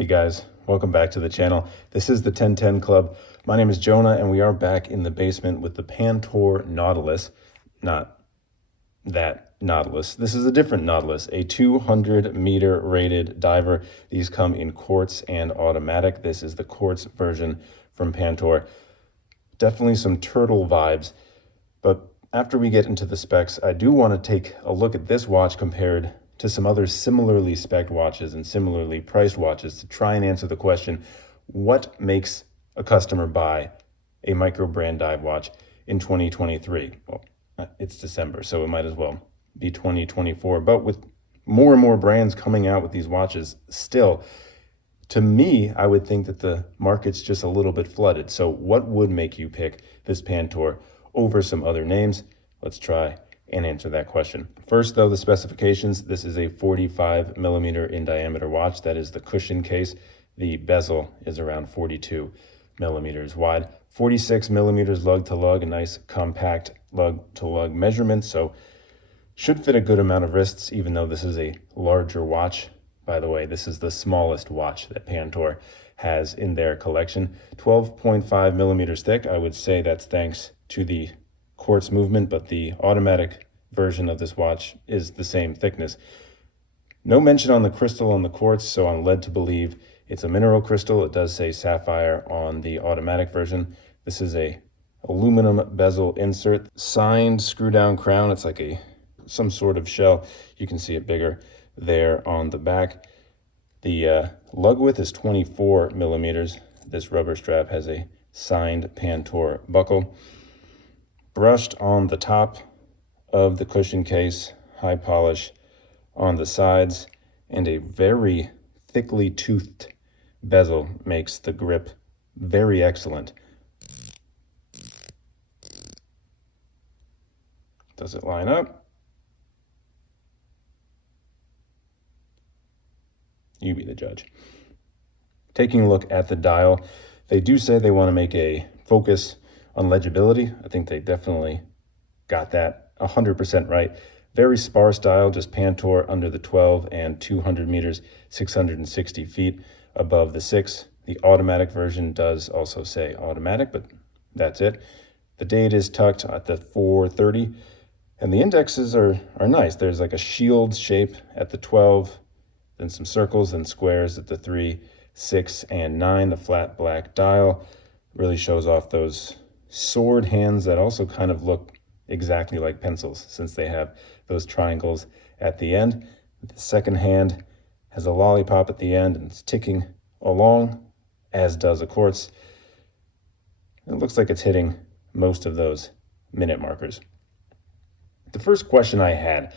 Hey guys, welcome back to the channel. This is the 1010 Club. My name is Jonah and we are back in the basement with the Pantor Nautilus. Not that Nautilus. This is a different Nautilus, a 200 meter rated diver. These come in quartz and automatic. This is the quartz version from Pantor. Definitely some turtle vibes, but after we get into the specs, I do want to take a look at this watch compared to some other similarly spec'd watches and similarly priced watches to try and answer the question, what makes a customer buy a micro brand dive watch in 2023? Well, it's December, so it might as well be 2024. But with more and more brands coming out with these watches still, to me, I would think that the market's just a little bit flooded. So what would make you pick this Pantor over some other names? Let's try and answer that question. First, though, the specifications. This is a 45 millimeter in diameter watch. That is the cushion case. The bezel is around 42 millimeters wide. 46 millimeters lug to lug, a nice compact lug to lug measurement. So should fit a good amount of wrists, even though this is a larger watch. By the way, this is the smallest watch that Pantor has in their collection. 12.5 millimeters thick. I would say that's thanks to the quartz movement, but the automatic version of this watch is the same thickness. No mention on the crystal on the quartz, so I'm led to believe it's a mineral crystal. It does say sapphire on the automatic version. This is a aluminum bezel insert, signed screw down crown. It's like some sort of shell. You can see it bigger there on the back. The lug width is 24 millimeters. This rubber strap has a signed Pantor buckle. Brushed on the top of the cushion case, high polish on the sides, and a very thickly toothed bezel makes the grip very excellent. Does it line up? You be the judge. Taking a look at the dial, they do say they want to make a focus on legibility. I think they definitely got that 100% right. Very sparse dial, just Pantor under the 12 and 200 meters, 660 feet above the 6. The automatic version does also say automatic, but that's it. The date is tucked at the 4:30, and the indexes are nice. There's like a shield shape at the 12, then some circles and squares at the 3, 6, and 9. The flat black dial really shows off those sword hands that also kind of look exactly like pencils, since they have those triangles at the end. The second hand has a lollipop at the end and it's ticking along, as does a quartz. It looks like it's hitting most of those minute markers. The first question I had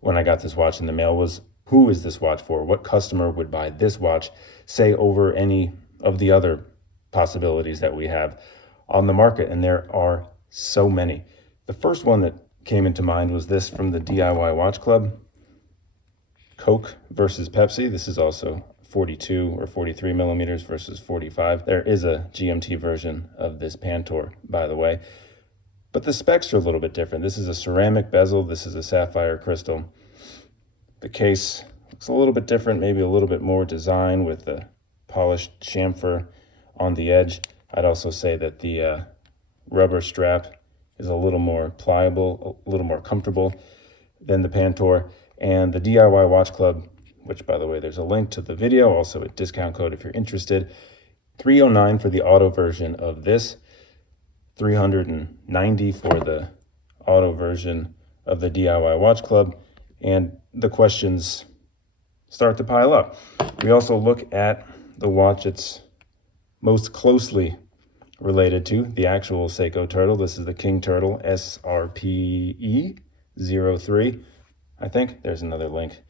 when I got this watch in the mail was, who is this watch for? What customer would buy this watch, say, over any of the other possibilities that we have on the market? And there are so many. The first one that came into mind was this from the DIY Watch Club, Coke versus Pepsi. This is also 42 or 43 millimeters versus 45. There is a GMT version of this Pantor, by the way, but the specs are a little bit different. This is a ceramic bezel. This is a sapphire crystal. The case looks a little bit different, maybe a little bit more design with the polished chamfer on the edge. I'd also say that the rubber strap is a little more pliable, a little more comfortable than the Pantor. And the DIY Watch Club, which, by the way, there's a link to the video, also a discount code if you're interested, $309 for the auto version of this, $390 for the auto version of the DIY Watch Club. And the questions start to pile up. We also look at the watch it's most closely related to, the actual Seiko turtle. This is the King Turtle SRPE 03. I think there's another link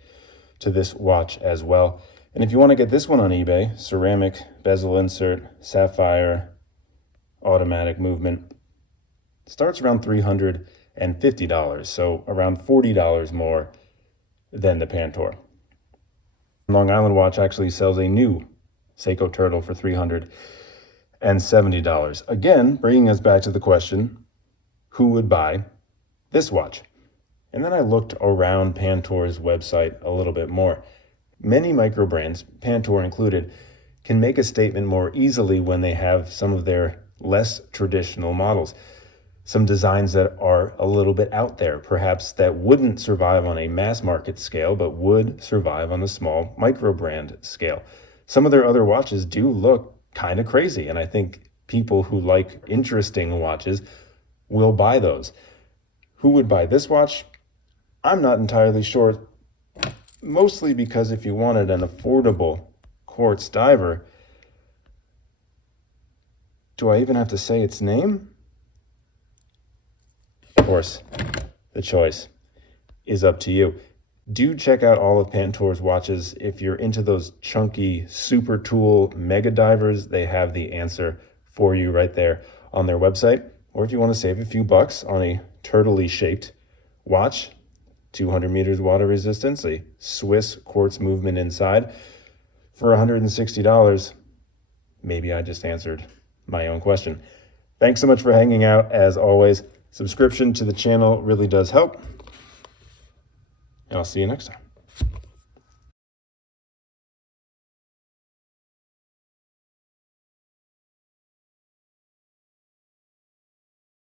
to this watch as well. And if you want to get this one on eBay, ceramic bezel insert, sapphire, automatic movement, starts around $350, so around $40 more than the Pantor. Long Island Watch actually sells a new Seiko turtle for $370. Again, bringing us back to the question, who would buy this watch? And then I looked around Pantor's website a little bit more. Many micro brands, Pantor included, can make a statement more easily when they have some of their less traditional models. Some designs that are a little bit out there, perhaps that wouldn't survive on a mass market scale, but would survive on a small micro brand scale. Some of their other watches do look kind of crazy, and I think people who like interesting watches will buy those. Who would buy this watch? I'm not entirely sure, mostly because if you wanted an affordable quartz diver, do I even have to say its name? Of course, the choice is up to you. Do check out all of Pantor's watches. If you're into those chunky super tool mega divers, they have the answer for you right there on their website. Or if you want to save a few bucks on a turtley shaped watch, 200 meters water resistance, a Swiss quartz movement inside, for $160, maybe I just answered my own question. Thanks so much for hanging out. As always, subscription to the channel really does help. And I'll see you next time.